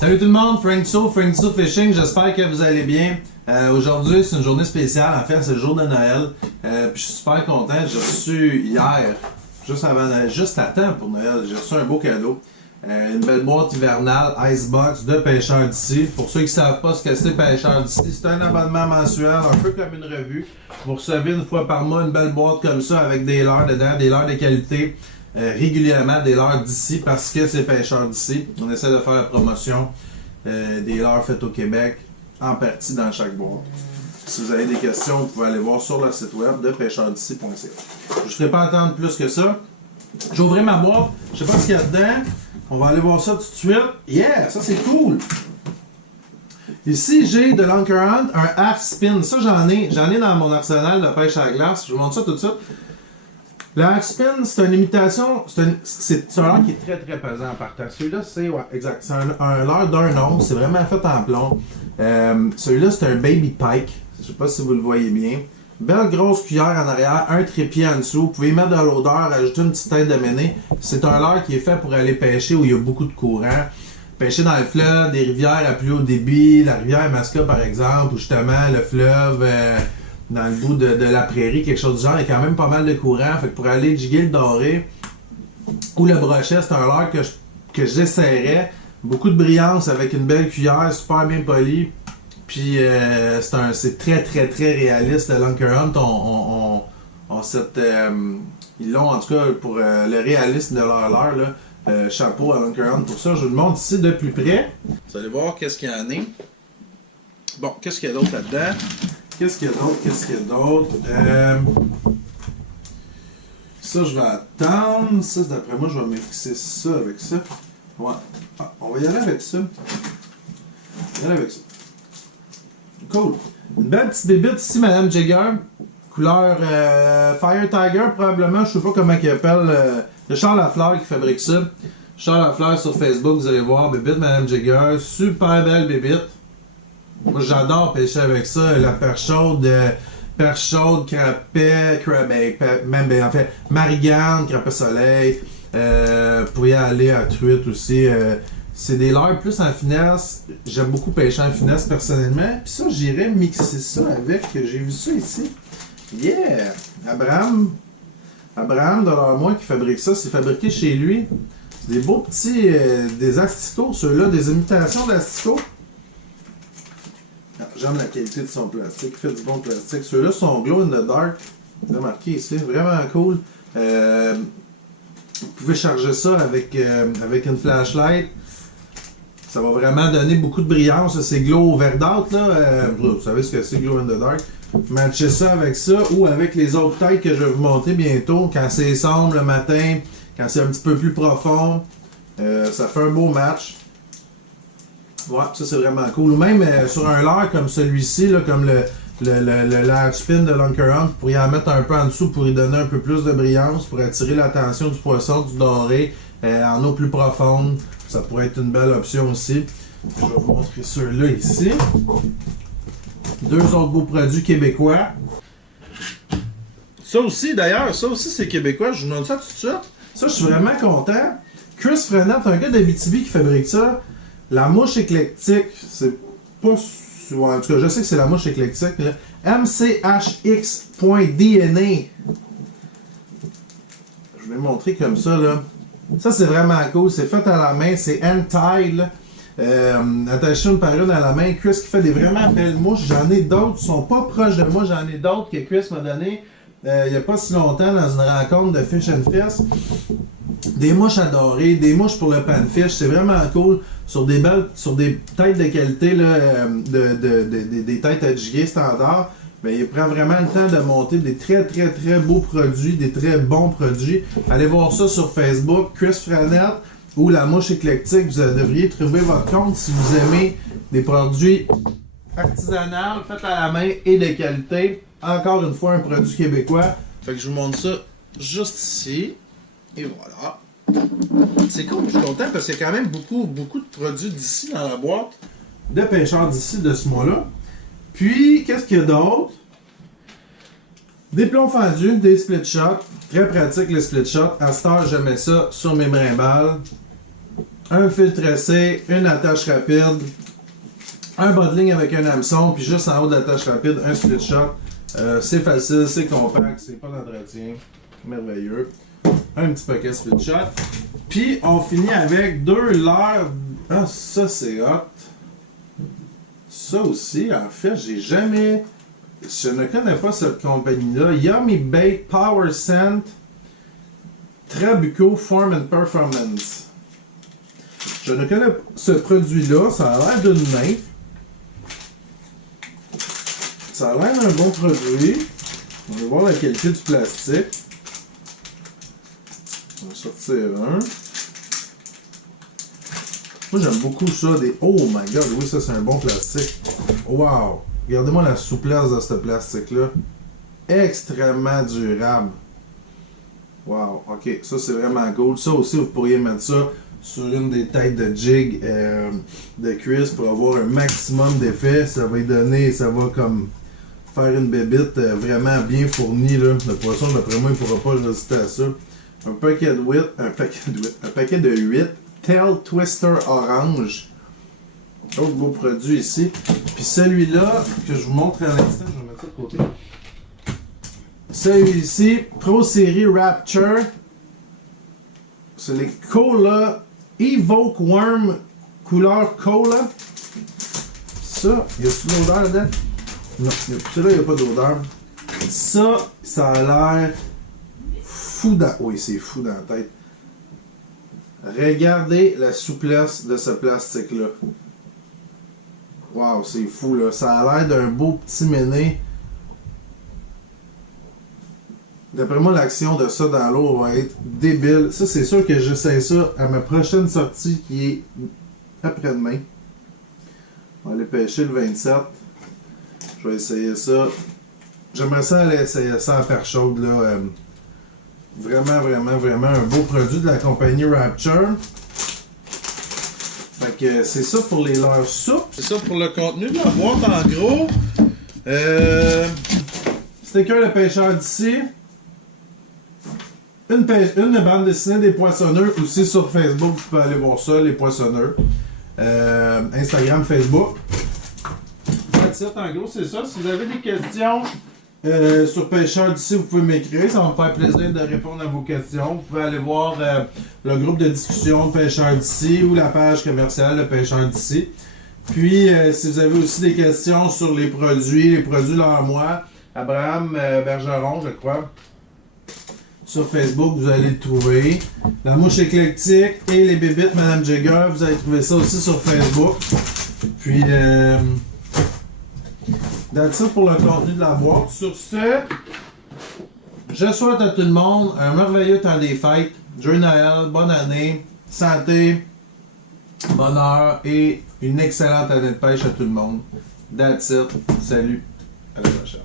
Salut tout le monde, Frankso Fishing, j'espère que vous allez bien. Aujourd'hui, c'est une journée spéciale, en fait, c'est le jour de Noël. Puis je suis super content, j'ai reçu hier, juste à temps pour Noël, j'ai reçu un beau cadeau. Une belle boîte hivernale Icebox de Pêcheurs d'ici. Pour ceux qui ne savent pas ce que c'est Pêcheurs d'ici, c'est un abonnement mensuel, un peu comme une revue. Vous recevez une fois par mois une belle boîte comme ça avec des leurres dedans, des leurres de qualité. Régulièrement des leurres d'ici parce que c'est Pêcheurs d'ici. On essaie de faire la promotion des leurres faites au Québec en partie dans chaque boîte. Si vous avez des questions, vous pouvez aller voir sur le site web de pêcheurdici.ca. Je ne ferai pas attendre plus que ça. J'ai ouvert ma boîte, je ne sais pas ce qu'il y a dedans. On va aller voir ça tout de suite. Yeah, ça c'est cool! Ici, j'ai de l'Anchor Hunt, un half spin. Ça, j'en ai dans mon arsenal de pêche à la glace. Je vous montre ça tout de suite. Le half spin, c'est une imitation, c'est un leurre qui est très très pesant par terre. Celui-là, c'est un leurre d'un once, c'est vraiment fait en plomb. Celui-là, c'est un baby pike. Je sais pas si vous le voyez bien. Belle grosse cuillère en arrière, un trépied en dessous. Vous pouvez mettre de l'odeur, ajouter une petite tête de méné. C'est un leurre qui est fait pour aller pêcher où il y a beaucoup de courant. Pêcher dans le fleuve, des rivières à plus haut débit, la rivière Masca par exemple, ou justement le fleuve dans le bout de la prairie, quelque chose du genre, il y a quand même pas mal de courant. Fait que pour aller jiguer le doré ou le brochet, c'est un leurre que j'essaierais. Beaucoup de brillance avec une belle cuillère, super bien poli. Puis c'est très très très réaliste. Le L'Anchor Hunt, ils l'ont en tout cas pour le réalisme de leur leurre là. Chapeau à L'Anchor Hunt pour ça. Je vous le montre ici de plus près. Vous allez voir qu'est-ce qu'il y en a. Bon, qu'est-ce qu'il y a d'autre là-dedans? Qu'est-ce qu'il y a d'autre? Ça, je vais attendre. Ça, d'après moi, je vais mixer ça avec ça. Ouais. Ah, on va y aller avec ça. Cool. Une belle petite bébite ici, Madame Jagger. Couleur Fire Tiger, probablement. Je sais pas comment il appelle. C'est Charles Lafleur qui fabrique ça. Charles Lafleur sur Facebook, vous allez voir. Bébite Madame Jagger. Super belle bébite. Moi, j'adore pêcher avec ça. La perche chaude, crapet, même en fait, marigane, crapet soleil. Vous pouvez aller à truite aussi. C'est des leurres plus en finesse. J'aime beaucoup pêcher en finesse personnellement. Puis ça, j'irais mixer ça avec. J'ai vu ça ici. Yeah! Abraham de leur moi qui fabrique ça. C'est fabriqué chez lui. C'est des beaux petits. Des asticots, ceux-là, des imitations d'asticots. J'aime la qualité de son plastique. Il fait du bon plastique. Ceux-là sont glow in the dark. Vous avez remarqué ici. Vraiment cool. Vous pouvez charger ça avec une flashlight. Ça va vraiment donner beaucoup de brillance. C'est glow verdâtre, là. Vous savez ce que c'est, glow in the dark. Matchez ça avec ça ou avec les autres têtes que je vais vous montrer bientôt. Quand c'est sombre le matin, quand c'est un petit peu plus profond, ça fait un beau match. Ouais, ça c'est vraiment cool. Ou même sur un leurre comme celui-ci, là, comme le large spin de l'Anchor Hunt, vous pourriez en mettre un peu en dessous pour y donner un peu plus de brillance, pour attirer l'attention du poisson, du doré, en eau plus profonde. Ça pourrait être une belle option aussi. Je vais vous montrer ceux-là ici. Deux autres beaux produits québécois. Ça aussi, d'ailleurs, c'est québécois. Je vous montre ça tout de suite. Ça, je suis vraiment content. Chris Frenette, un gars d'Abitibi qui fabrique ça. La mouche éclectique, c'est pas souvent. En tout cas, je sais que c'est la mouche éclectique. Là. MCHX.DNA. Je vais le montrer comme ça, là. Ça, c'est vraiment cool. C'est fait à la main. C'est hand-tied. Attaché une par une à la main. Chris qui fait des vraiment belles mouches. J'en ai d'autres qui sont pas proches de moi. J'en ai d'autres que Chris m'a donné il n'y a pas si longtemps dans une rencontre de Fish and Fest. Des mouches adorées, des mouches pour le panfish. C'est vraiment cool. Sur des têtes de qualité, là, des têtes à jiguer standard. Mais il prend vraiment le temps de monter des très très très beaux produits, des très bons produits. Allez voir ça sur Facebook, Chris Frenette ou la mouche éclectique. Vous devriez trouver votre compte si vous aimez des produits artisanaux, faits à la main et de qualité. Encore une fois, un produit québécois. Fait que je vous montre ça juste ici. Et voilà. C'est cool, je suis content parce qu'il y a quand même beaucoup de produits d'ici dans la boîte. De pêcheurs d'ici de ce mois-là. Puis, qu'est-ce qu'il y a d'autre? Des plombs fendus, des split shots. Très pratique les split shots. À cette heure, je mets ça sur mes brimbales. un fil tressé, une attache rapide, un bas de ligne avec un hameçon, puis juste en haut de l'attache rapide, un split shot. C'est facile, c'est compact, c'est pas d'entretien. Merveilleux. Un petit paquet split shot. Puis on finit avec 2 leurres. Ah, ça c'est hot. Ça aussi, en fait, j'ai jamais. Je ne connais pas cette compagnie-là. Yummy Bait Power Scent Trabuco Form and Performance. Je ne connais pas ce produit-là. Ça a l'air d'une nymphe. Ça a l'air d'un bon produit. On va voir la qualité du plastique. On va sortir un. Moi j'aime beaucoup ça. Oh my god, oui, ça c'est un bon plastique. Wow! Regardez-moi la souplesse de ce plastique-là. Extrêmement durable. Wow, ok, ça c'est vraiment cool. Ça aussi, vous pourriez mettre ça sur une des têtes de jig de cuisse pour avoir un maximum d'effet. Ça va y donner, ça va comme faire une bébite vraiment bien fournie. Là. Le poisson, d'après moi, il ne pourra pas résister à ça. Un paquet de 8 Tail Twister Orange. Autre beau produit ici. Puis celui-là, que je vous montre à l'instant, je vais mettre ça de côté. Celui-ci, Pro Series Rapture. C'est les Cola Evoke Worm couleur Cola. Ça, y a-tu de l'odeur là-dedans? Non, celui-là, il n'y a pas d'odeur. Ça a l'air fou dans... Oui, c'est fou dans la tête. Regardez la souplesse de ce plastique-là. Wow, c'est fou, là. Ça a l'air d'un beau petit méné. D'après moi, l'action de ça dans l'eau va être débile. Ça, c'est sûr que j'essaie ça à ma prochaine sortie qui est après-demain. On va aller pêcher le 27. Je vais essayer ça. J'aimerais ça aller essayer ça à perche chaude, là. Vraiment, vraiment, vraiment un beau produit de la compagnie Rapture. Fait que c'est ça pour les leurres souples. C'est ça pour le contenu de la boîte en gros. Sticker de pêcheur d'ici. Une bande dessinée des poissonneurs aussi sur Facebook. Vous pouvez aller voir ça, les poissonneurs. Instagram, Facebook. En gros, c'est ça. Si vous avez des questions sur Pêcheur d'ici, vous pouvez m'écrire. Ça va me faire plaisir de répondre à vos questions. Vous pouvez aller voir le groupe de discussion de Pêcheur d'ici ou la page commerciale de Pêcheur d'ici. Puis, si vous avez aussi des questions sur les produits là moi, Abraham Bergeron, je crois. Sur Facebook, vous allez le trouver. La mouche éclectique et les bébites Madame Jagger, vous allez trouver ça aussi sur Facebook. Puis, that's it pour le contenu de la boîte. Sur ce, je souhaite à tout le monde un merveilleux temps des fêtes. Joyeux Noël, bonne année, santé, bonheur et une excellente année de pêche à tout le monde. That's it. Salut. À la prochaine.